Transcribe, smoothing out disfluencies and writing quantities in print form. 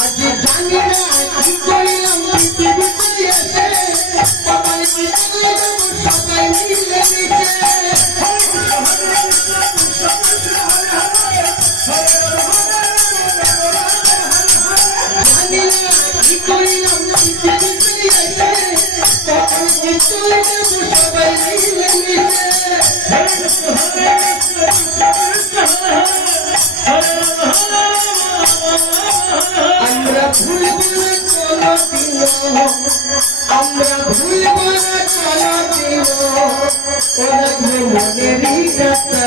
আজ জানি না কি করলাম পৃথিবীতে এসে সবাই মিলে সবাই মিলে জানি না কি করলাম পৃথিবীতে এসে সবাই মিলে আমরা ভুলব না চলো দিল আমরা ভুলব না চলো দিল ওরা মনেরই কথা